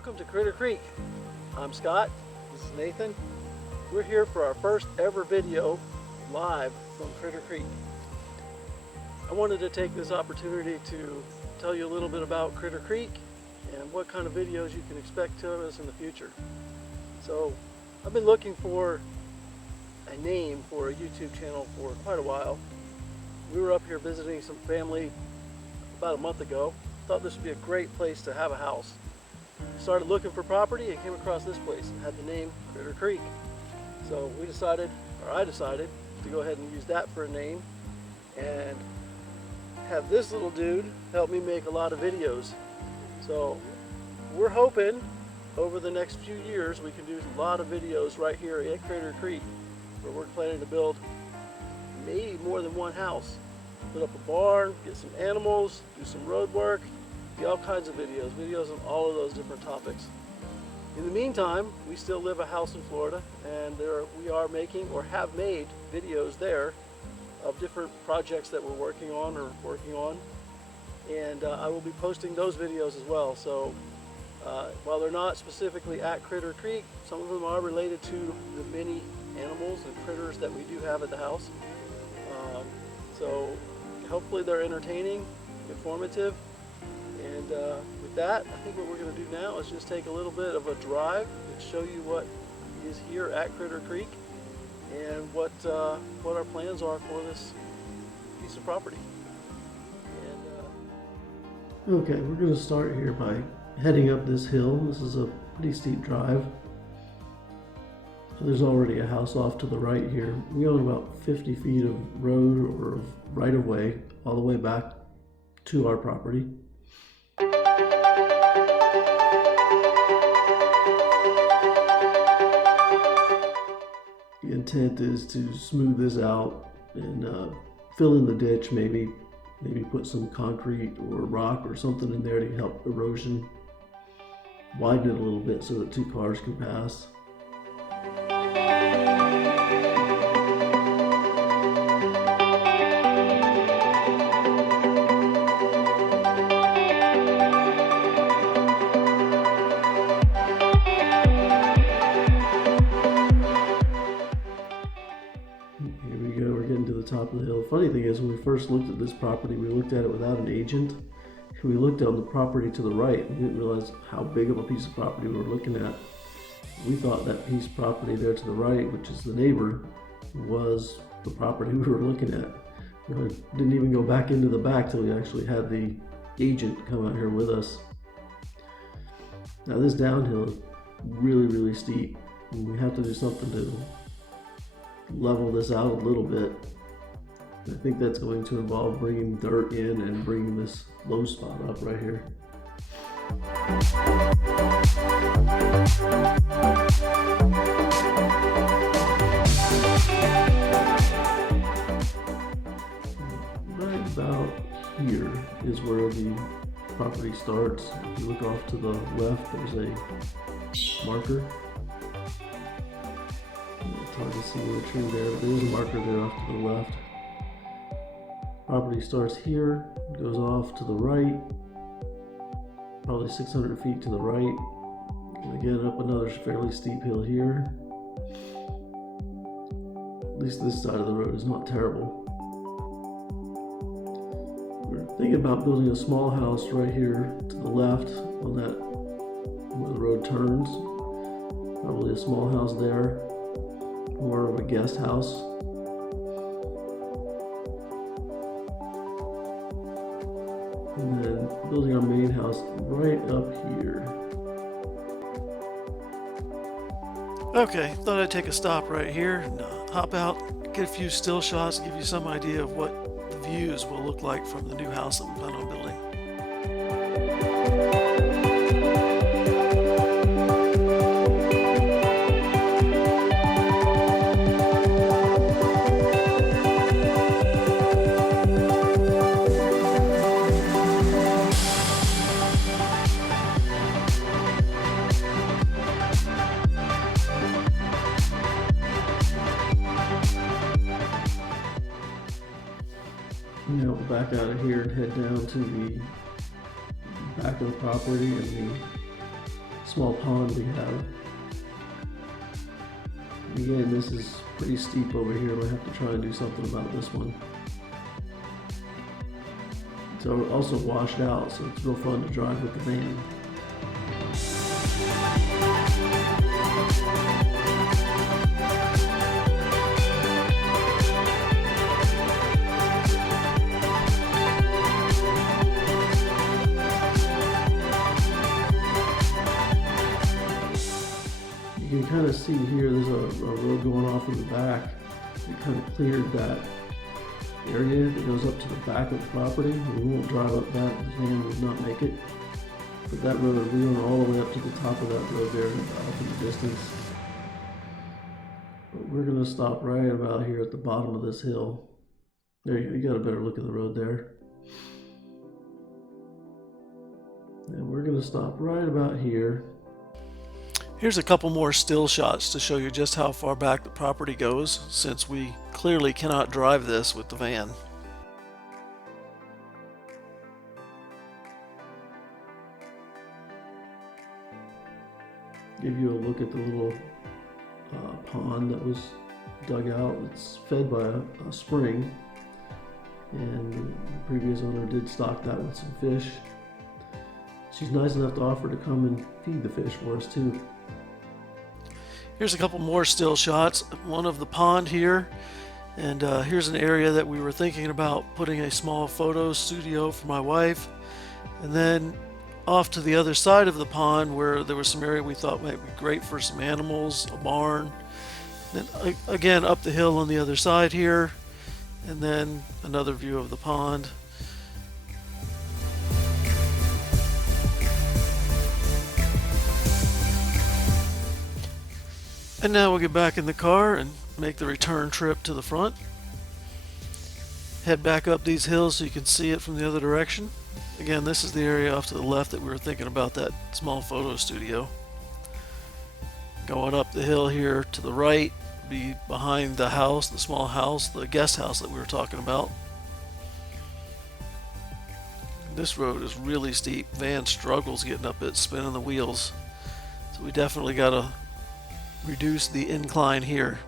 welcome to Critter Creek. I'm Scott, this is Nathan. We're here for our first ever video live from Critter Creek. I wanted to take this opportunity to tell you a little bit about Critter Creek and what kind of videos you can expect of us in the future. So I've been looking for a name for a YouTube channel for quite a while. We were up here visiting some family about a month ago. Thought this would be a great place to have a house. Started looking for property and came across this place and had the name Critter Creek. So we decided, or I decided, to go ahead and use that for a name and have this little dude help me make a lot of videos. So we're hoping over the next few years we can do a lot of videos right here at Critter Creek, where we're planning to build maybe more than one house. Put up a barn, get some animals, do some road work, do all kinds of videos on all of those different topics. In the meantime, we still live a house in Florida, and we are making or have made videos there of different projects that we're working on. And I will be posting those videos as well. So while they're not specifically at Critter Creek, some of them are related to the many animals and critters that we do have at the house. So hopefully they're entertaining, informative, and with that, I think what we're going to do now is just take a little bit of a drive and show you what is here at Critter Creek and what our plans are for this piece of property. And, okay, we're going to start here by heading up this hill. This is a pretty steep drive. So there's already a house off to the right here. We own about 50 feet of road or of right of way all the way back to our property. The intent is to smooth this out and fill in the ditch, maybe put some concrete or rock or something in there to help erosion. Widen it a little bit so that two cars can pass. Top of the hill. Funny thing is, when we first looked at this property, we looked at it without an agent. We looked on the property to the right. We didn't realize how big of a piece of property we were looking at. We thought that piece of property there to the right, which is the neighbor, was the property we were looking at. We didn't even go back into the back till we actually had the agent come out here with us. Now this downhill is really, really steep. We have to do something to level this out a little bit. I think that's going to involve bringing dirt in and bringing this low spot up right here. Right about here is where the property starts. If you look off to the left, there's a marker. It's hard to see the tree there, but there's a marker there off to the left. Property starts here, goes off to the right, probably 600 feet to the right. Gonna get up another fairly steep hill here. At least this side of the road is not terrible. We're thinking about building a small house right here to the left on that where the road turns. Probably a small house there, more of a guest house. And then building our main house right up here. Okay, thought I'd take a stop right here and hop out, get a few still shots, give you some idea of what the views will look like from the new house that we plan on building. Now we'll back out of here and head down to the back of the property and the small pond we have. Again, this is pretty steep over here. We'll have to try and do something about this one. It's also washed out, so it's real fun to drive with the van. You can kind of see here, there's a road going off in the back. We kind of cleared that area that goes up to the back of the property. We won't drive up that, the van would not make it. But that road, we went all the way up to the top of that road there, off in the distance. But we're gonna stop right about here at the bottom of this hill. There you got a better look at the road there. And we're gonna stop right about here. Here's a couple more still shots to show you just how far back the property goes, since we clearly cannot drive this with the van. Give you a look at the little pond that was dug out. It's fed by a spring, and the previous owner did stock that with some fish. She's nice enough to offer to come and feed the fish for us too. Here's a couple more still shots, one of the pond here, and here's an area that we were thinking about putting a small photo studio for my wife, and then off to the other side of the pond where there was some area we thought might be great for some animals, a barn. Then again up the hill on the other side here, and then another view of the pond. And now we'll get back in the car and make the return trip to the front. Head back up these hills so you can see it from the other direction. Again, this is the area off to the left that we were thinking about that small photo studio. Going up the hill here to the right, be behind the house, the small house, the guest house that we were talking about. This road is really steep. Van struggles getting up it, spinning the wheels. So we definitely got to reduce the incline here.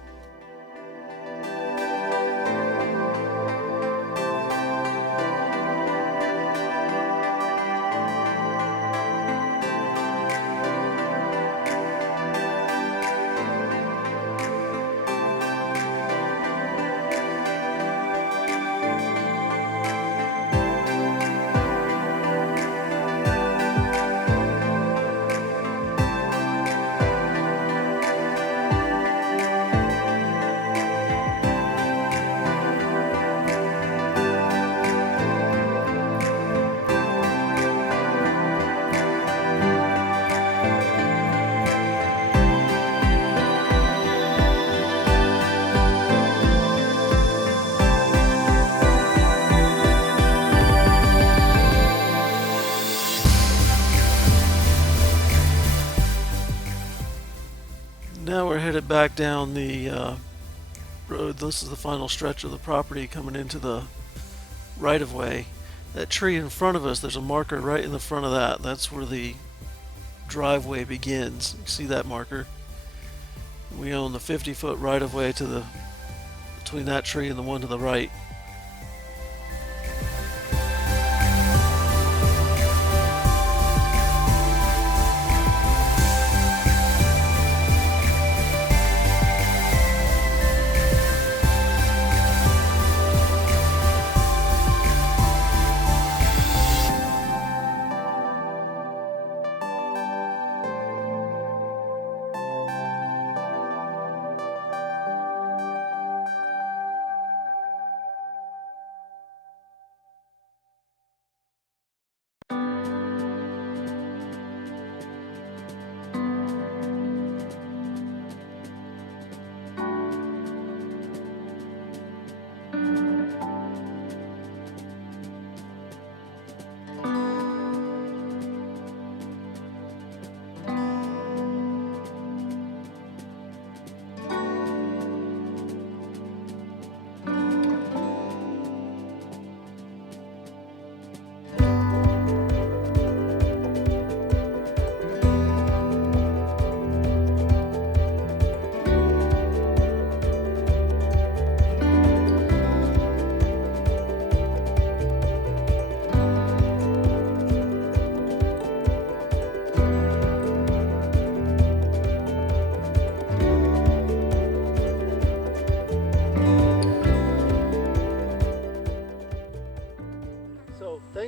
Now we're headed back down the road. This is the final stretch of the property coming into the right-of-way. That tree in front of us, there's a marker right in the front of that. That's where the driveway begins. You see that marker? We own the 50-foot right-of-way to the between that tree and the one to the right.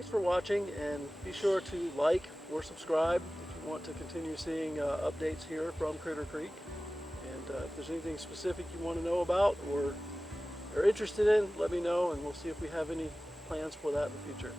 thanks for watching, and be sure to like or subscribe if you want to continue seeing updates here from Critter Creek. And if there's anything specific you want to know about or are interested in, let me know, and we'll see if we have any plans for that in the future.